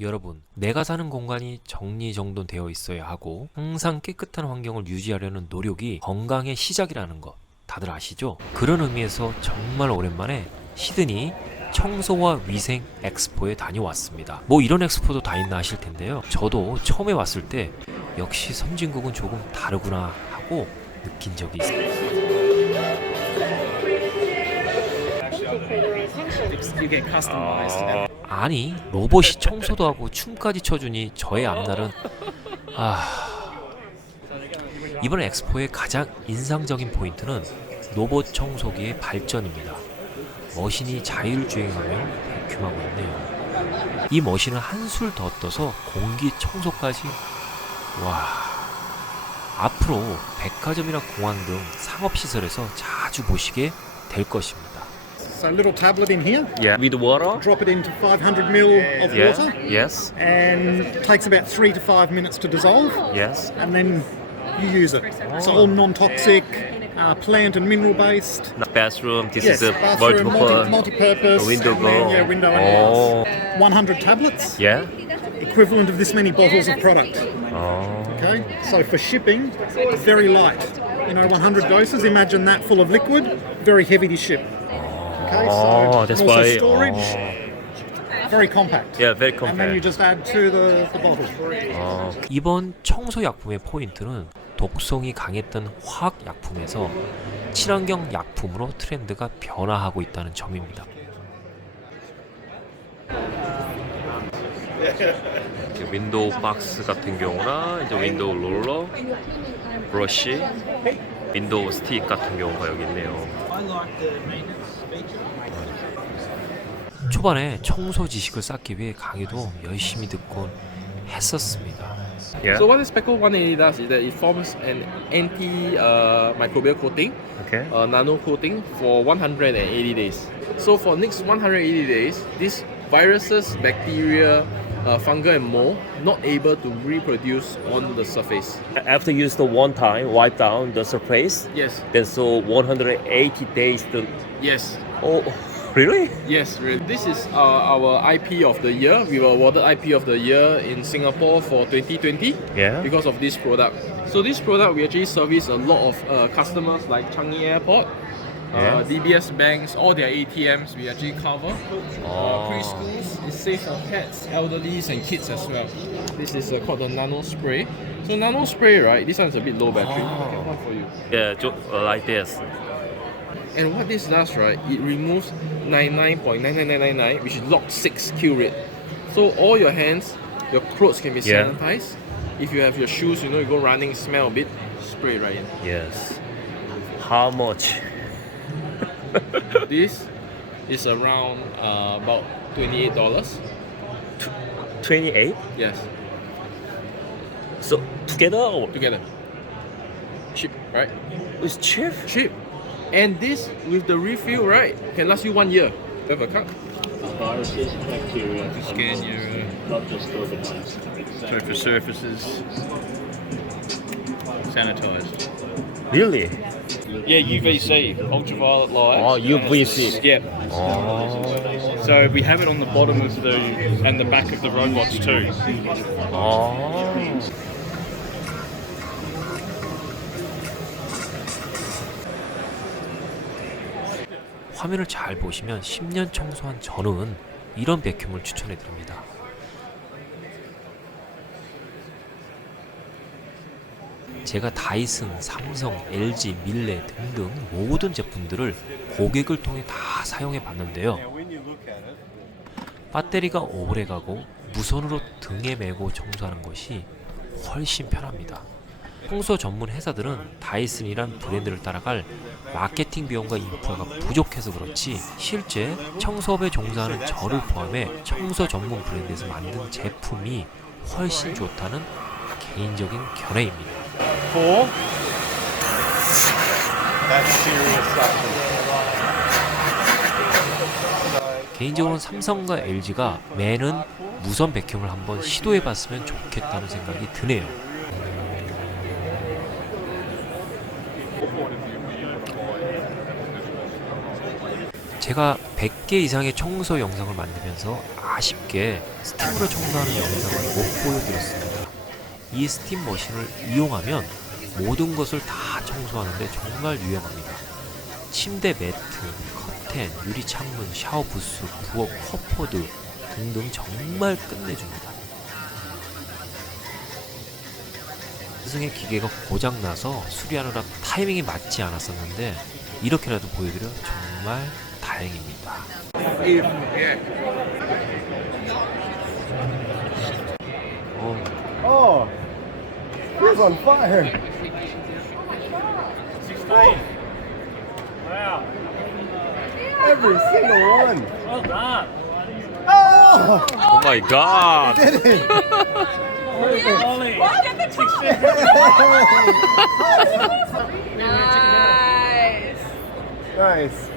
여러분, 내가 사는 공간이 정리정돈되어 있어야 하고 항상 깨끗한 환경을 유지하려는 노력이 건강의 시작이라는 것 다들 아시죠? 그런 의미에서 정말 오랜만에 시드니 청소와 위생 엑스포에 다녀왔습니다. 뭐 이런 엑스포도 다 있나 하실 텐데요. 저도 처음에 왔을 때 역시 선진국은 조금 다르구나 하고 느낀 적이 있어요. You get customized. 아니 로봇이 청소도 하고 춤까지 춰주니 저의 앞날은 아 이번 엑스포의 가장 인상적인 포인트는 로봇 청소기의 발전입니다. 머신이 자율주행하며 백큐하고 있네요. 이 머신은 한술 더 떠서 공기 청소까지 와 앞으로 백화점이나 공항 등 상업시설에서 자주 보시게 될 것입니다. So a little tablet in here, Yeah. With water? drop it into 500 ml of Yeah. water, Yes. and takes about three to five minutes to dissolve, Yes. and then you use it. It's all non-toxic, uh, plant and mineral based. The bathroom. This Yes, is a bathroom, multi, multi-purpose. window and then, yeah, window Oh. and 100 tablets, Yeah. equivalent of this many bottles of product. Oh. Okay, so for shipping, very light. You know, 100 doses. Imagine that full of liquid, very heavy to ship. Okay, so Oh, that's also why. storage, Oh. very compact. Yeah, very And then you compact. just add to the, the bottle. Oh. 이번 청소 약품의 포인트는 독성이 강했던 화학 약품에서 친환경 약품으로 트렌드가 변화하고 있다는 점입니다. 이렇게 윈도우 박스 같은 경우나 이제 윈도우 롤러, 브러쉬, 윈도우 스틱 같은 경우가 여기 있네요. 초반에 청소 지식을 쌓기 위해 강의도 열심히 듣곤 했었습니다. Yeah. So what the Speckle 180 does is that it forms an anti-microbial coating, okay. uh, nano coating for 180 days. So for next 180 days, these viruses, bacteria, uh, fungi and mold not able to reproduce on the surface. After use the one time, wipe down the surface. Yes, Then so 180 days. The yes, oh, really? yes. really. This is uh, our IP of the year. We were awarded IP of the year in Singapore for 2020. Yeah. because of this product. So this product we actually service a lot of uh, customers like Changi Airport. Uh, DBS banks, all their ATMs we actually cover. Uh, Oh. preschools is safe for pets, elderlies, and kids as well. This is uh, called the nano spray. So nano spray, right? This one's a bit low battery. Can hold for you. Yeah, jo- uh, like this. And what this does, right? It removes 99.99999, which is log 6 kill rate. So all your hands, your clothes can be Yeah. sanitized. If you have your shoes, you know, you go running, smell a bit, spray right in. Yes. How much? This is around uh, about twenty-eight dollars. 28? Yes, So together or together. Cheap, right? it's cheap? Cheap. And this with the refill, right, can last you one year. You have a card. viruses, bacteria, To scan your. not just organisms. So for surfaces, sanitized. Really? Yeah, UVC, ultraviolet light. Oh, UVC. Yeah. Oh. So we have it on the bottom of the and the back of the robots too. Oh. 화면을 잘 보시면 10년 청소한 저는 이런 백큐을 추천해 드립니다. 제가 다이슨, 삼성, LG, 밀레 등등 모든 제품들을 고객을 통해 다 사용해 봤는데요. 배터리가 오래 가고 무선으로 등에 메고 청소하는 것이 훨씬 편합니다. 청소 전문 회사들은 다이슨이란 브랜드를 따라갈 마케팅 비용과 인프라가 부족해서 그렇지 실제 청소업에 종사하는 저를 포함해 청소 전문 브랜드에서 만든 제품이 훨씬 좋다는 개인적인 견해입니다. Four. 개인적으로는 삼성과 LG가 매는 무선 백큐을 한번 시도해봤으면 좋겠다는 생각이 드네요. 제가 100개 이상의 청소 영상을 만들면서 아쉽게 스팀으로 청소하는 영상을 못 보여드렸습니다. 이 스팀 머신을 이용하면 모든 것을 다 청소하는데 정말 유용합니다. 침대 매트, 커튼, 유리 창문, 샤워 부스, 부엌 컵보드 등등 정말 끝내줍니다. 스승의 기계가 고장나서 수리하느라 타이밍이 맞지 않았었는데 이렇게라도 보여드려 정말 다행입니다. 어, Oh, He's on fire. Wow. Every single one. Well done. Oh! Oh my God. Did it. nice. Nice.